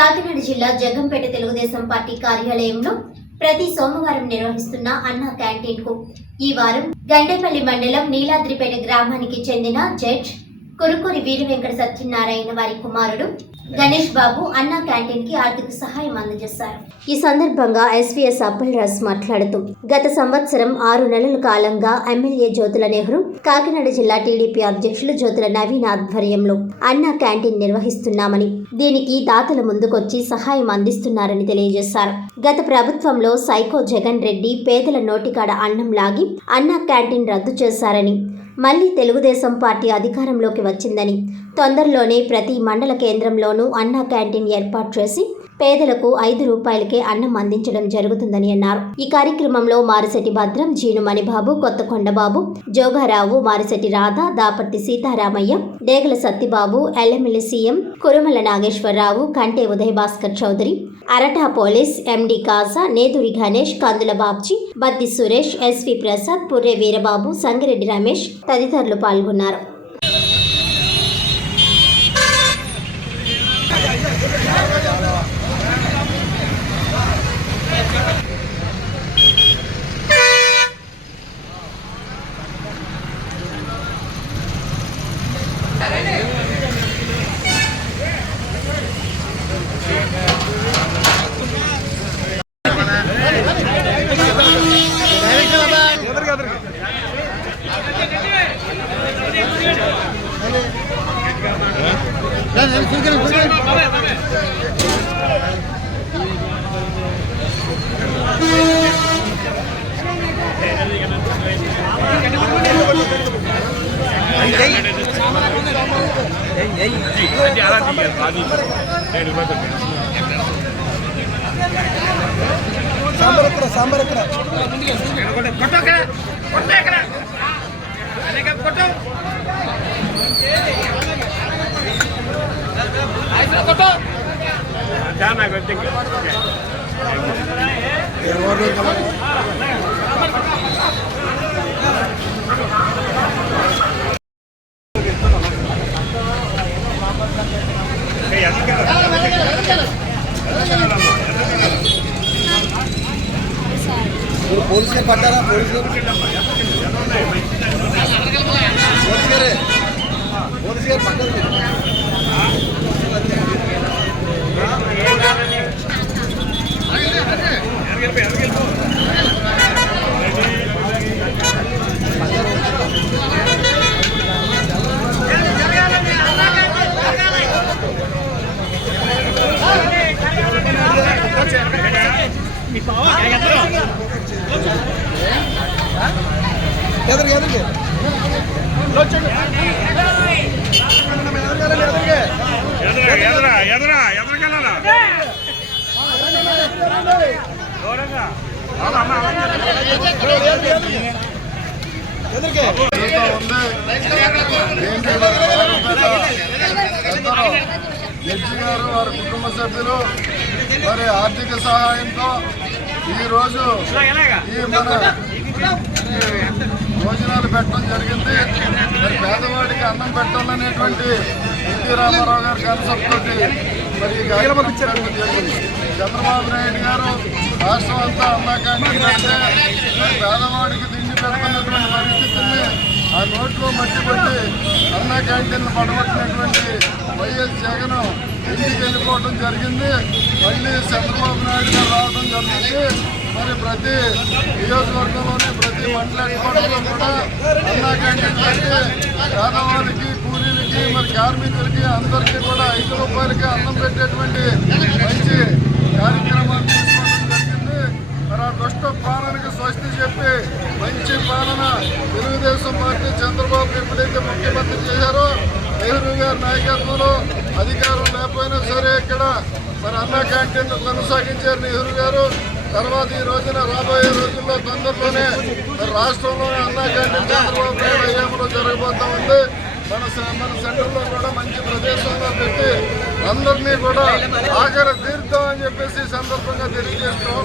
కాకినాడ జిల్లా జగ్గంపేట తెలుగుదేశం పార్టీ కార్యాలయంలో ప్రతి సోమవారం నిర్వహిస్తున్న అన్న క్యాంటీన్కు ఈ వారం గండేపల్లి మండలం నీలాద్రిపేట గ్రామానికి చెందిన జడ్జ్ కురుకూరి వీర వెంకట సత్యనారాయణ వారి కుమారుడు గణేష్ బాబు అన్న క్యాంటీన్కి ఆర్థిక సహాయం అందజేశారు. ఈ సందర్భంగా ఎస్వీఎస్ అప్పలరాజ్ మాట్లాడుతూ గత సంవత్సరం ఆరు నెలల కాలంగా ఎమ్మెల్యే జ్యోతుల నెహ్రూ కాకినాడ జిల్లా టీడీపీ అధ్యక్షులు జ్యోతుల నవీన్ ఆధ్వర్యంలో అన్న క్యాంటీన్ నిర్వహిస్తున్నామని దీనికి దాతలు ముందుకొచ్చి సహాయం అందిస్తున్నారని తెలియజేశారు. గత ప్రభుత్వంలో సైకో జగన్ రెడ్డి పేదల నోటికాడ అన్నం లాగి అన్న క్యాంటీన్ రద్దు చేశారని మళ్ళీ తెలుగుదేశం పార్టీ అధికారంలోకి వచ్చిందని. తొందరలోనే ప్రతి మండల కేంద్రంలోనూ అన్నా క్యాంటీన్ ఏర్పాటు చేసి పేదలకు ఐదు రూపాయలకే అన్నం అందించడం జరుగుతుందని అన్నారు. ఈ కార్యక్రమంలో మారిశెట్టి భద్రం జీను మణిబాబు కొత్తకొండబాబు జోగారావు మారిశెట్టి రాధ దాపర్తి సీతారామయ్య డేగల సత్తిబాబు ఎల్ఎంఎల్ఏ సీఎం కురుమల నాగేశ్వరరావు కంటే Udaya Bhaskar Chowdary Arata police MD Kasa Neduri Ganesh Kandula Babji Baddi Suresh SV Prasad Purre Veerababu Sangireddy Ramesh తదితరులు పాల్గొన్నారు. Sambar ekra, పోలీసులు పట్టారా పోలీసులు? పోలీసు గారే పోలీసు గారు పడ్డారు ఎదురుగా ఎదురుగా ఎదురుగా ఎదరా ఎదరా జడ్జి గారు వారి కుటుంబ సభ్యులు మరి ఆర్థిక సహాయంతో ఈ రోజు ఈ మన ఈ భోజనాలు పెట్టడం జరిగింది. మరి పేదవాడికి అన్నం పెట్టాలనేటువంటి ఎన్టీ రామారావు గారి కాన్సెప్ట్ తోటి మరి చంద్రబాబు నాయుడు గారు రాష్ట్రం అంతా అన్నా క్యాంటీన్ అంటే మరి పేదవాడికి తిండి పెడుతున్నటువంటి పరిస్థితుల్ని ఆ నోట్లో మట్టి పట్టి అన్నా క్యాంటీన్ పడగొట్టినటువంటి వైఎస్ జగన్ ఇంటికి వెళ్ళిపోవడం జరిగింది. మళ్ళీ చంద్రబాబు నాయుడు గారు రావడం జరిగింది. మరి ప్రతి నియోజకవర్గంలోని ప్రతి మండలంలో కూడా అన్నా క్యాంటీన్ పెట్టి పేదవారికి కూలీలకి మరి కార్మికులకి అందరికీ కూడా ఐదు రూపాయలకి అన్నం పెట్టేటువంటి మంచి కార్యక్రమాన్ని తీసుకోవడం జరిగింది. మరి ఆ దుష్ట ప్రాణానికి స్వస్తి చెప్పి మంచి ప్రాణ చంద్రబాబు ముఖ్యమంత్రి చేశారో నెహ్రూ గారి నాయకత్వంలో అధికారం లేకపోయినా సరే ఇక్కడ మరి అన్న క్యాంటీన్ కొనసాగించారు నెహ్రూ గారు. తర్వాత ఈ రోజున రాబోయే రోజుల్లో తొందరలోనే రాష్ట్రంలోనే అన్నా క్యాంటీన్ చంద్రబాబు నాయుడు హయాంలో జరగబోతా ఉంది. మన మన సెంటర్లో కూడా మంచి ప్రదేశంలో పెట్టి అందరినీ కూడా ఆఖరి తీర్థం అని చెప్పేసి సందర్భంగా తెలియజేస్తాం